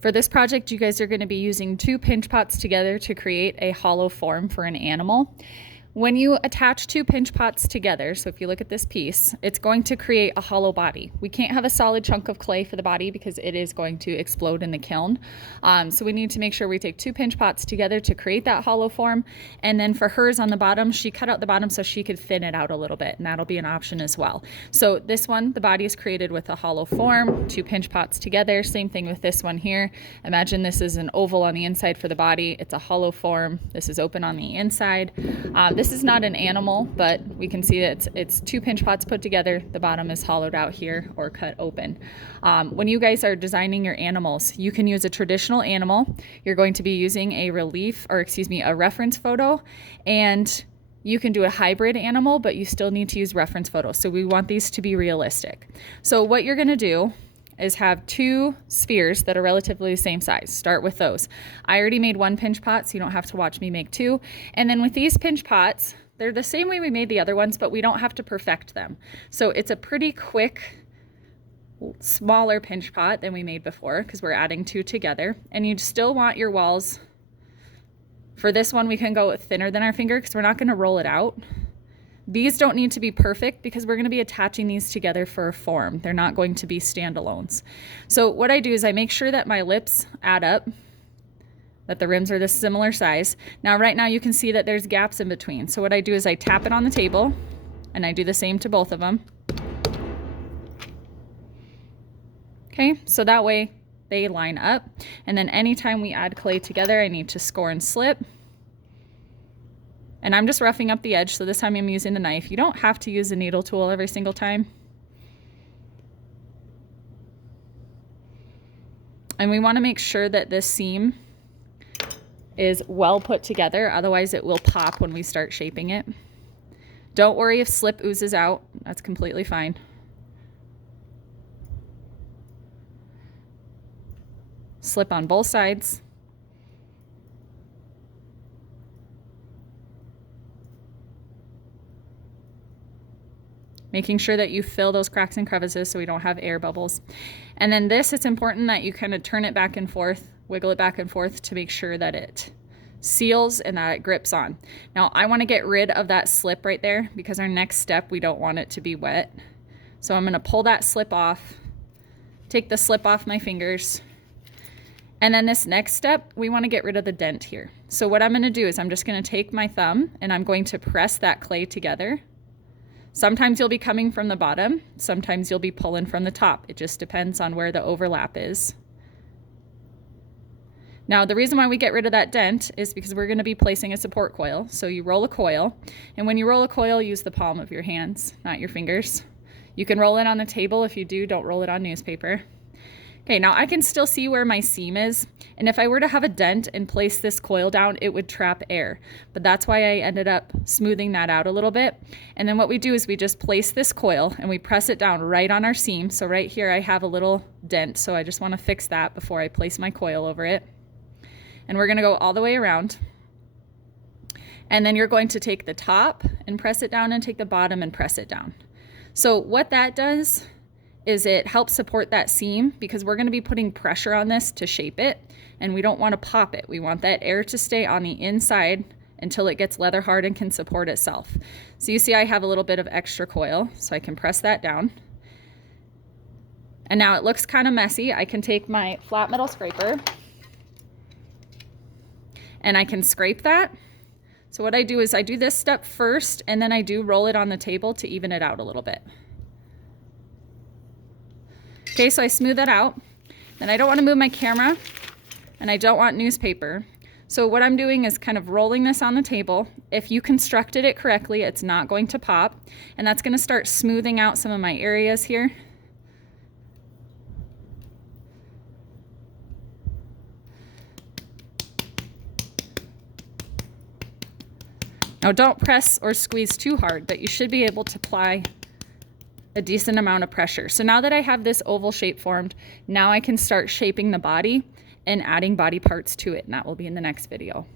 For this project, you guys are going to be using 2 pinch pots together to create a hollow form for an animal. When you attach 2 pinch pots together, so if you look at this piece, it's going to create a hollow body. We can't have a solid chunk of clay for the body because it is going to explode in the kiln. So we need to make sure we take 2 pinch pots together to create that hollow form. And then for hers on the bottom, she cut out the bottom so she could thin it out a little bit, and that'll be an option as well. So this one, the body is created with a hollow form, 2 pinch pots together. Same thing with this one here. Imagine this is an oval on the inside for the body. It's a hollow form. This is open on the inside. This is not an animal, but we can see that it's 2 pinch pots put together. The bottom is hollowed out here or cut open. When you guys are designing your animals, you can use a traditional animal. You're going to be using a a reference photo, and you can do a hybrid animal, but you still need to use reference photos. So we want these to be realistic. So what you're gonna do is have 2 spheres that are relatively the same size. Start with those. I already made 1 pinch pot, so you don't have to watch me make 2. And then with these pinch pots, they're the same way we made the other ones, but we don't have to perfect them. So it's a pretty quick, smaller pinch pot than we made before because we're adding 2 together. And you still want your walls. For this one, we can go thinner than our finger because we're not gonna roll it out. These don't need to be perfect because we're going to be attaching these together for a form. They're not going to be standalones. So what I do is I make sure that my lips add up, that the rims are this similar size. Now right now you can see that there's gaps in between. So what I do is I tap it on the table, and I do the same to both of them. Okay, so that way they line up. And then anytime we add clay together, I need to score and slip. And I'm just roughing up the edge, so this time I'm using the knife. You don't have to use a needle tool every single time. And we want to make sure that this seam is well put together, otherwise it will pop when we start shaping it. Don't worry if slip oozes out, that's completely fine. Slip on both sides. Making sure that you fill those cracks and crevices so we don't have air bubbles. And then this, it's important that you kind of turn it back and forth, wiggle it back and forth to make sure that it seals and that it grips on. Now I want to get rid of that slip right there because our next step, we don't want it to be wet. So I'm going to pull that slip off, take the slip off my fingers. And then this next step, we want to get rid of the dent here. So what I'm going to do is I'm just going to take my thumb and I'm going to press that clay together. Sometimes you'll be coming from the bottom, sometimes you'll be pulling from the top. It just depends on where the overlap is. Now, the reason why we get rid of that dent is because we're going to be placing a support coil. So you roll a coil, and when you roll a coil, use the palm of your hands, not your fingers. You can roll it on the table. If you do, don't roll it on newspaper. Okay, now I can still see where my seam is, and if I were to have a dent and place this coil down, it would trap air. But that's why I ended up smoothing that out a little bit. And then what we do is we just place this coil and we press it down right on our seam. So right here I have a little dent, so I just want to fix that before I place my coil over it. And we're going to go all the way around. And then you're going to take the top and press it down and take the bottom and press it down. So what that does is it helps support that seam because we're going to be putting pressure on this to shape it, and we don't want to pop it. We want that air to stay on the inside until it gets leather hard and can support itself. So you see I have a little bit of extra coil, so I can press that down. And now it looks kind of messy. I can take my flat metal scraper and I can scrape that. So what I do is I do this step first, and then I do roll it on the table to even it out a little bit. Okay, so I smooth that out. Then I don't want to move my camera, and I don't want newspaper. So what I'm doing is kind of rolling this on the table. If you constructed it correctly, it's not going to pop, and that's going to start smoothing out some of my areas here. Now don't press or squeeze too hard, but you should be able to apply a decent amount of pressure. So now that I have this oval shape formed, now I can start shaping the body and adding body parts to it, and that will be in the next video.